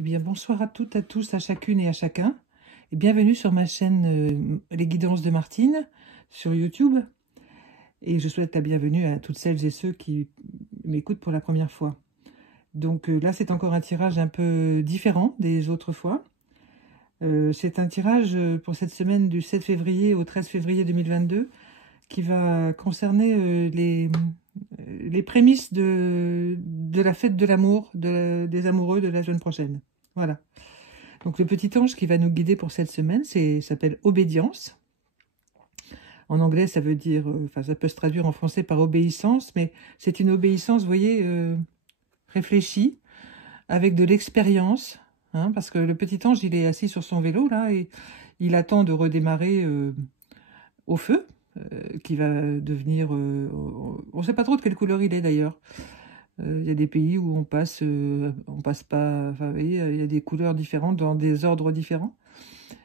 Eh bien, bonsoir à toutes, à tous, à chacune et à chacun. Et bienvenue sur ma chaîne Les Guidances de Martine sur YouTube. Et je souhaite la bienvenue à toutes celles et ceux qui m'écoutent pour la première fois. Donc là, c'est encore un tirage un peu différent des autres fois. C'est un tirage pour cette semaine du 7 février au 13 février 2022 qui va concerner les prémices de la fête de l'amour, des amoureux de la semaine prochaine. Voilà. Donc le petit ange qui va nous guider pour cette semaine, s'appelle Obédience. En anglais, ça veut dire, ça peut se traduire en français par obéissance, mais c'est une obéissance, vous voyez, réfléchie, avec de l'expérience, hein, parce que le petit ange, il est assis sur son vélo, là, et il attend de redémarrer au feu, qui va devenir... on ne sait pas trop de quelle couleur il est, d'ailleurs. Il y a des pays où on passe pas... Enfin, vous voyez, il y a des couleurs différentes, dans des ordres différents.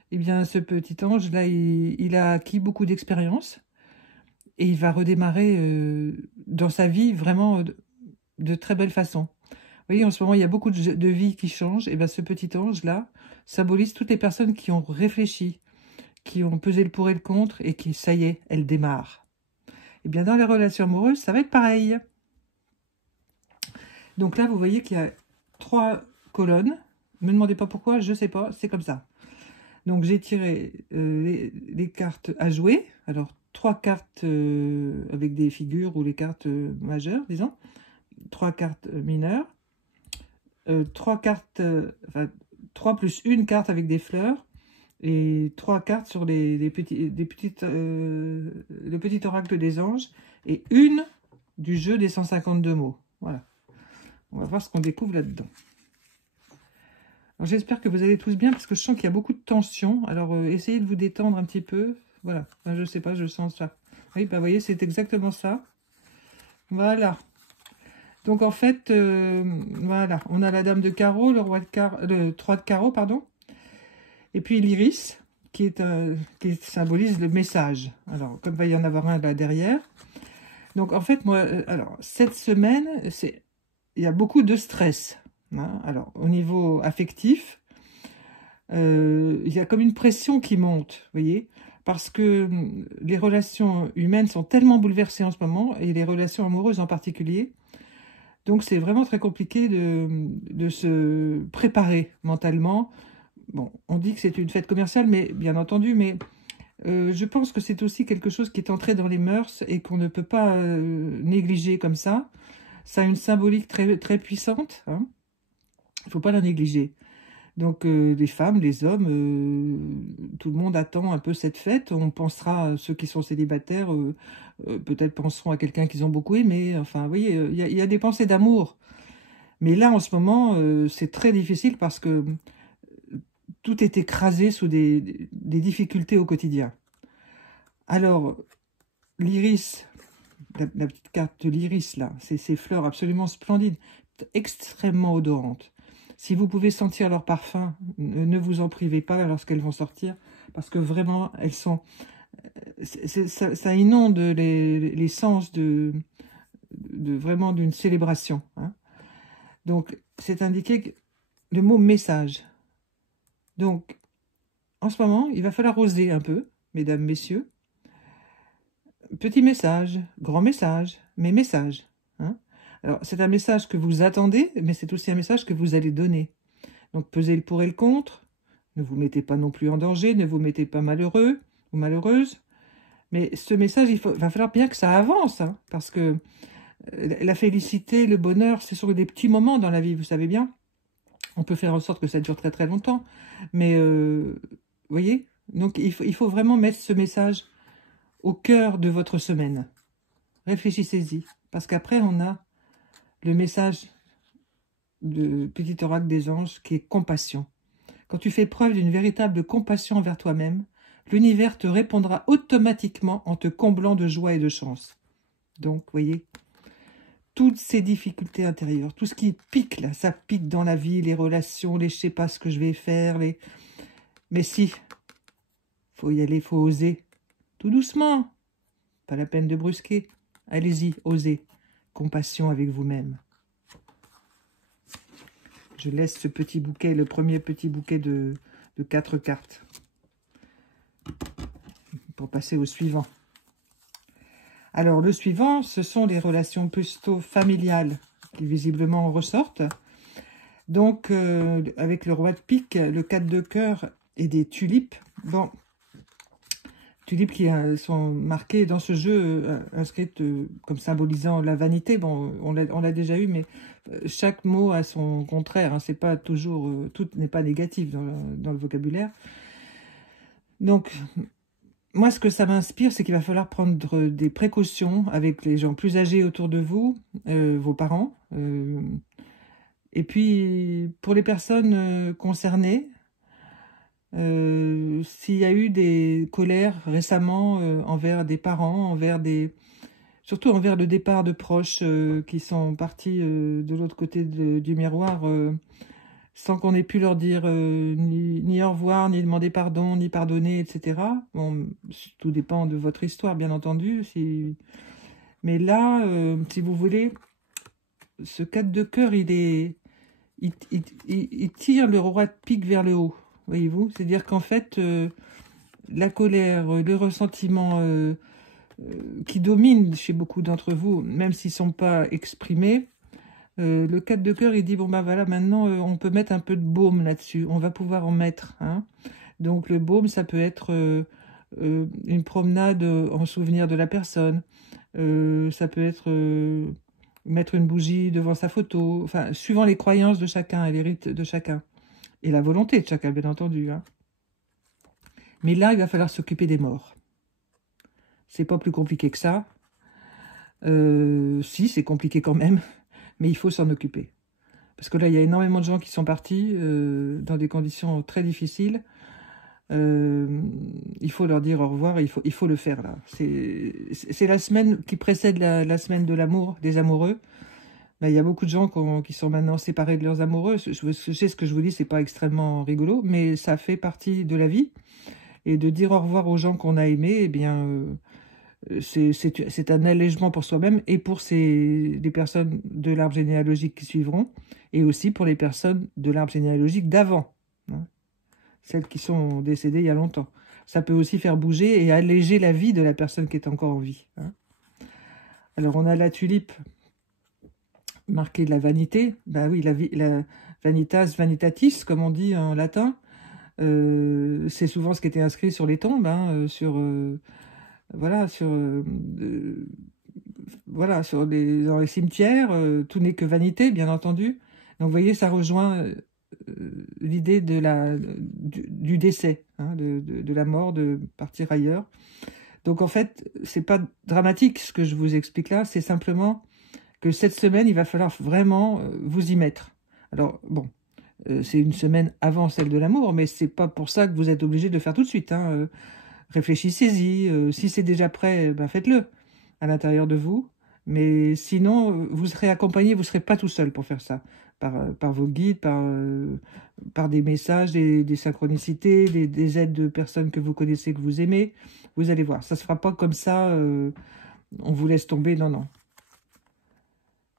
Eh bien, ce petit ange-là, il a acquis beaucoup d'expérience et il va redémarrer dans sa vie vraiment de très belle façon. Vous voyez, en ce moment, il y a beaucoup de vies qui changent. Et bien, ce petit ange-là symbolise toutes les personnes qui ont réfléchi, qui ont pesé le pour et le contre et qui, ça y est, elles démarrent. Et bien, dans les relations amoureuses, ça va être pareil. Donc là, vous voyez qu'il y a 3 colonnes. Ne me demandez pas pourquoi, je ne sais pas, c'est comme ça. Donc j'ai tiré les cartes à jouer. Alors 3 cartes avec des figures ou les cartes majeures, disons. 3 cartes mineures. 3 cartes, enfin 3 plus une carte avec des fleurs. Et 3 cartes sur le petit oracle des anges. Et une du jeu des 152 mots. Voilà. On va voir ce qu'on découvre là-dedans. J'espère que vous allez tous bien, parce que je sens qu'il y a beaucoup de tension. Alors, essayez de vous détendre un petit peu. Voilà. Enfin, je sais pas, je sens ça. Oui, bah, vous voyez, c'est exactement ça. Voilà. Donc, en fait, voilà. On a la dame de carreau, le 3 de carreau, pardon. Et puis, l'iris, qui symbolise le message. Alors, comme il va y en avoir un là derrière. Donc, en fait, moi, alors, cette semaine, il y a beaucoup de stress. Hein. Alors, au niveau affectif, il y a comme une pression qui monte, vous voyez, parce que les relations humaines sont tellement bouleversées en ce moment, et les relations amoureuses en particulier. Donc, c'est vraiment très compliqué de se préparer mentalement. Bon, on dit que c'est une fête commerciale, mais bien entendu, mais je pense que c'est aussi quelque chose qui est entré dans les mœurs et qu'on ne peut pas négliger comme ça. Ça a une symbolique très, très puissante, hein. Il ne faut pas la négliger. Donc les femmes, les hommes, tout le monde attend un peu cette fête. On pensera à ceux qui sont célibataires, peut-être penseront à quelqu'un qu'ils ont beaucoup aimé. Enfin, vous voyez, il y a des pensées d'amour. Mais là, en ce moment, c'est très difficile parce que tout est écrasé sous des difficultés au quotidien. Alors, l'iris, la petite carte de l'iris, là, c'est ces fleurs absolument splendides, extrêmement odorantes. Si vous pouvez sentir leur parfum, ne vous en privez pas lorsqu'elles vont sortir, parce que vraiment, elles sont... Ça inonde les sens vraiment d'une célébration. Hein. Donc, c'est indiqué le mot message. Donc, en ce moment, il va falloir oser un peu, mesdames, messieurs. Petit message, grand message, mais message. Hein. Alors, c'est un message que vous attendez, mais c'est aussi un message que vous allez donner. Donc, pesez le pour et le contre. Ne vous mettez pas non plus en danger, ne vous mettez pas malheureux ou malheureuse. Mais ce message, va falloir bien que ça avance, hein, parce que la félicité, le bonheur, ce sont des petits moments dans la vie, vous savez bien. On peut faire en sorte que ça dure très très longtemps. Mais, vous voyez, donc il faut vraiment mettre ce message au cœur de votre semaine. Réfléchissez-y, parce qu'après, on a le message de Petit Oracle des Anges qui est compassion. Quand tu fais preuve d'une véritable compassion envers toi-même, l'univers te répondra automatiquement en te comblant de joie et de chance. Donc, voyez, toutes ces difficultés intérieures, tout ce qui pique là, ça pique dans la vie, les relations, les je sais pas ce que je vais faire, mais si, faut y aller, faut oser, tout doucement, pas la peine de brusquer, allez-y, osez, compassion avec vous-même. Je laisse ce petit bouquet, le premier petit bouquet de 4 cartes. Pour passer au suivant. Alors, le suivant, ce sont les relations plutôt familiales qui visiblement ressortent. Donc, avec le roi de pique, le 4 de cœur et des tulipes. Bon, tulipes qui sont marquées dans ce jeu, inscrites comme symbolisant la vanité. Bon, on l'a déjà eu, mais chaque mot a son contraire. Hein, c'est pas toujours, tout n'est pas négatif dans le vocabulaire. Donc, moi, ce que ça m'inspire, c'est qu'il va falloir prendre des précautions avec les gens plus âgés autour de vous, vos parents. Et puis, pour les personnes concernées, s'il y a eu des colères récemment envers des parents, surtout envers le départ de proches qui sont partis de l'autre côté du miroir, sans qu'on ait pu leur dire ni au revoir, ni demander pardon, ni pardonner, etc. Bon, tout dépend de votre histoire, bien entendu. Mais là, si vous voulez, ce 4 de cœur, il tire le roi de pique vers le haut, voyez-vous. C'est-à-dire qu'en fait, la colère, le ressentiment qui domine chez beaucoup d'entre vous, même s'ils ne sont pas exprimés, le 4 de cœur, il dit, bon, bah voilà, maintenant, on peut mettre un peu de baume là-dessus. On va pouvoir en mettre. Hein. Donc, le baume, ça peut être une promenade en souvenir de la personne. Ça peut être mettre une bougie devant sa photo. Enfin, suivant les croyances de chacun et les rites de chacun. Et la volonté de chacun, bien entendu. Hein. Mais là, il va falloir s'occuper des morts. C'est pas plus compliqué que ça. Si, c'est compliqué quand même. Mais il faut s'en occuper. Parce que là, il y a énormément de gens qui sont partis dans des conditions très difficiles. Il faut leur dire au revoir, il faut le faire là. C'est la semaine qui précède la semaine de l'amour, des amoureux. Là, il y a beaucoup de gens qui sont maintenant séparés de leurs amoureux. Je sais ce que je vous dis, c'est pas extrêmement rigolo, mais ça fait partie de la vie. Et de dire au revoir aux gens qu'on a aimés, eh bien... c'est un allègement pour soi-même et pour les personnes de l'arbre généalogique qui suivront, et aussi pour les personnes de l'arbre généalogique d'avant, hein, celles qui sont décédées il y a longtemps. Ça peut aussi faire bouger et alléger la vie de la personne qui est encore en vie. Hein. Alors, on a la tulipe marquée de la vanité. Ben oui, la vanitas vanitatis, comme on dit en latin. C'est souvent ce qui était inscrit sur les tombes, hein, voilà, dans les cimetières, tout n'est que vanité, bien entendu. Donc, vous voyez, ça rejoint l'idée du décès, hein, de la mort, de partir ailleurs. Donc, en fait, c'est pas dramatique ce que je vous explique là, c'est simplement que cette semaine, il va falloir vraiment vous y mettre. Alors, bon, c'est une semaine avant celle de l'amour, mais c'est pas pour ça que vous êtes obligé de le faire tout de suite, hein. Réfléchissez-y. Si c'est déjà prêt, ben faites-le à l'intérieur de vous. Mais sinon, vous serez accompagné, vous ne serez pas tout seul pour faire ça. Par vos guides, par des messages, des synchronicités, des aides de personnes que vous connaissez, que vous aimez. Vous allez voir, ça ne se fera pas comme ça, on vous laisse tomber, non, non.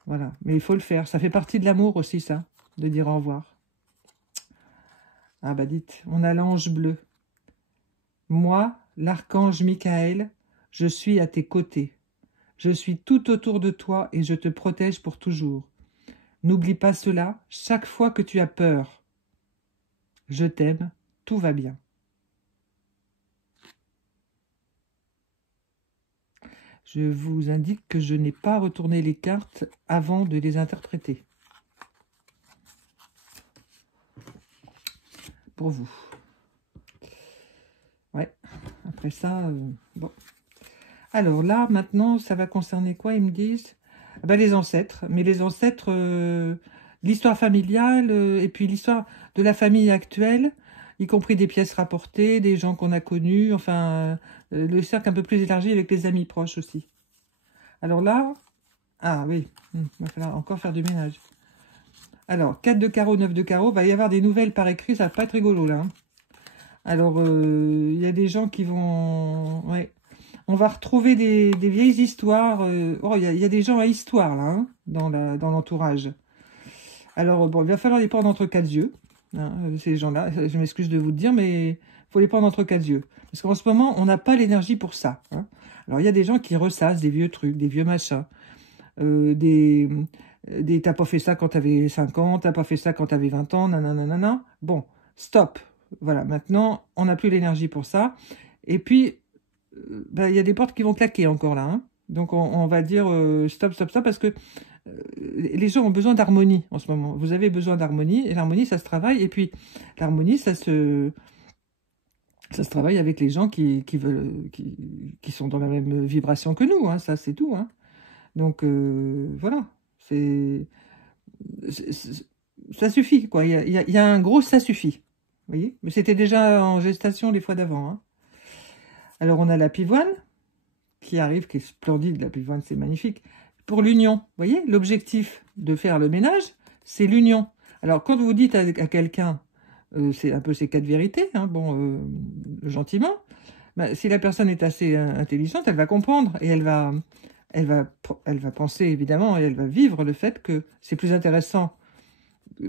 Voilà, mais il faut le faire. Ça fait partie de l'amour aussi, ça, de dire au revoir. Ah bah dites, on a l'ange bleu. Moi, l'archange Michael, je suis à tes côtés. Je suis tout autour de toi et je te protège pour toujours. N'oublie pas cela chaque fois que tu as peur. Je t'aime, tout va bien. Je vous indique que je n'ai pas retourné les cartes avant de les interpréter. Pour vous. Ouais, après ça, bon. Alors là, maintenant, ça va concerner quoi, ils me disent? Ben, les ancêtres. Mais les ancêtres, l'histoire familiale, et puis l'histoire de la famille actuelle, y compris des pièces rapportées, des gens qu'on a connus, enfin, le cercle un peu plus élargi avec les amis proches aussi. Alors là, ah oui, il va falloir encore faire du ménage. Alors, 4 de carreau, 9 de carreau, va y avoir des nouvelles par écrit, ça va pas être rigolo là. Hein. Alors, il y a des gens qui vont... Ouais. On va retrouver des vieilles histoires. Oh, il y a des gens à histoire, là, hein, dans l'entourage. Alors, bon, il va falloir les prendre entre quatre yeux, hein, ces gens-là. Je m'excuse de vous le dire, mais il faut les prendre entre quatre yeux. Parce qu'en ce moment, on n'a pas l'énergie pour ça. Hein. Alors, il y a des gens qui ressassent des vieux trucs, des vieux machins. Des t'as pas fait ça quand t'avais 5 ans, t'as pas fait ça quand t'avais 20 ans, nanana. Bon, stop. Voilà, maintenant, on n'a plus l'énergie pour ça. Et puis, bah, y a des portes qui vont claquer encore là. Hein. Donc, on va dire stop, stop, stop, parce que les gens ont besoin d'harmonie en ce moment. Vous avez besoin d'harmonie, et l'harmonie, ça se travaille. Et puis, l'harmonie, ça se travaille avec les gens qui veulent, qui sont dans la même vibration que nous. Hein. Ça, c'est tout. Hein. Donc, voilà. Ça suffit, quoi. Il y a un gros ça suffit. Vous voyez? Mais c'était déjà en gestation les fois d'avant. Hein. Alors, on a la pivoine qui arrive, qui est splendide. La pivoine, c'est magnifique. Pour l'union, vous voyez, l'objectif de faire le ménage, c'est l'union. Alors, quand vous dites à quelqu'un, c'est un peu ces quatre vérités, hein, bon, gentiment, bah, si la personne est assez intelligente, elle va comprendre et elle va penser, évidemment, et elle va vivre le fait que c'est plus intéressant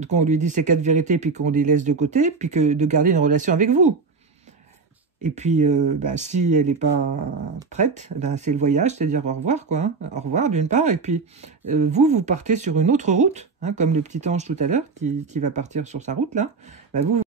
qu'on lui dise ces quatre vérités puis qu'on les laisse de côté, puis que de garder une relation avec vous. Et puis, bah, si elle n'est pas prête, ben, c'est le voyage, c'est-à-dire au revoir, quoi. Hein. Au revoir, d'une part. Et puis, vous partez sur une autre route, hein, comme le petit ange tout à l'heure qui va partir sur sa route, là. Ben, vous